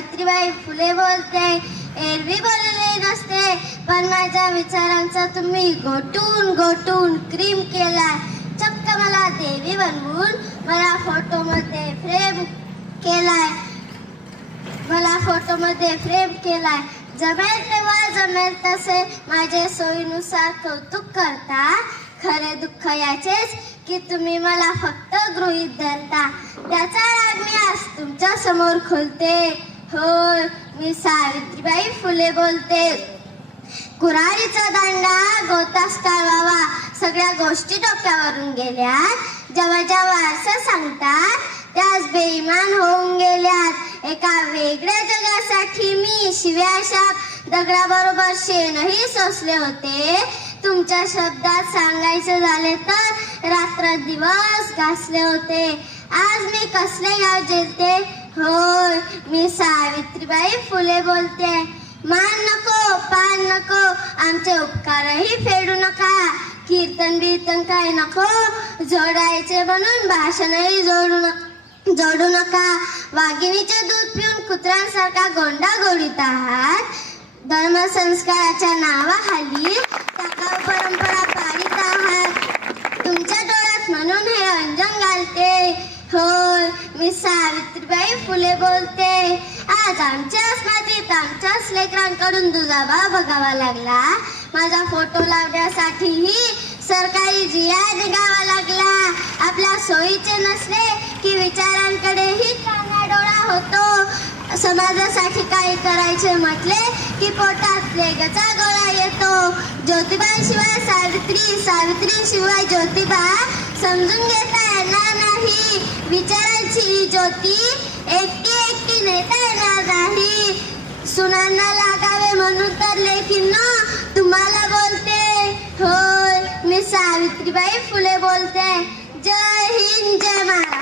सावित्रीबाई फुले बोलते. एरवी बोलले नसते, पण माझ्या विचारांचा तुम्ही गोटून गोटून क्रीम केलाय. चक्क मला देवी बनवून मला फोटोमध्ये फ्रेम केलाय. जमेल तेव्हा जमेल तसे माझे सोयीनुसार कौतुक करता. खरे दुःख याचेच की तुम्ही मला फक्त गृहीत धरता. त्याचा राग मी आज तुमच्या समोर खोलते. होय, मी सावित्रीबाई फुले बोलते. कुऱ्हाडीचा दांडा गोतास काढवावा, सगळ्या गोष्टी डोक्यावरून गेल्यात. जेव्हा जेव्हा असं सांगतात त्याच बेईमान होऊन गेल्यात. एका वेगळ्या जगासाठी मी शिव्या शाप दगडाबरोबर शेणही सोसले होते. तुमच्या शब्दात सांगायचे झाले तर रात्रंदिवस घासले होते. आज मी कसले गाव जेलते. होय, मी सावित्रीबाई फुले बोलते. मान नको, पान नको, आमचे उपकारही फेडू नका. कीर्तन बिर्तन काय नको, जोडायचे म्हणून भाषणही जोडू नका. वाघिणीचे दूध पिऊन कुत्र्यांसारखा गोंडा गोडीत आहात. धर्मसंस्काराच्या नावाखाली टाकाऊ परंपरा पाळीत आहात. तुमच्या डोळ्यात म्हणून हे अंजन घालते. होय, मी सावित्रीबाई फुले बोलते. आज आमच्याच मातीत आमच्याच लेकरांकडून दुजाभा बघावा लागला. माझा फोटो लावण्यासाठीही सरकारी जिया निघावा लागला. आपल्या सोयीचे नसले की विचारांकडेही काना डोळा होतो. समाजासाठी काही करायचे म्हटले की पोटात लेगाचा गोळा येतो. ज्योतिबाशिवाय सावित्री, सावित्री शिवाय ज्योतिबा समजून घेता येणार नाही. विचारांची ज्योती एकटी एकटी नेता येणार नाही. सुनांना लागावे म्हणून तर लेकींनो तुम्हाला बोलते. होय, मी सावित्रीबाई फुले बोलते. जय हिंद, जय महाराष्ट्र.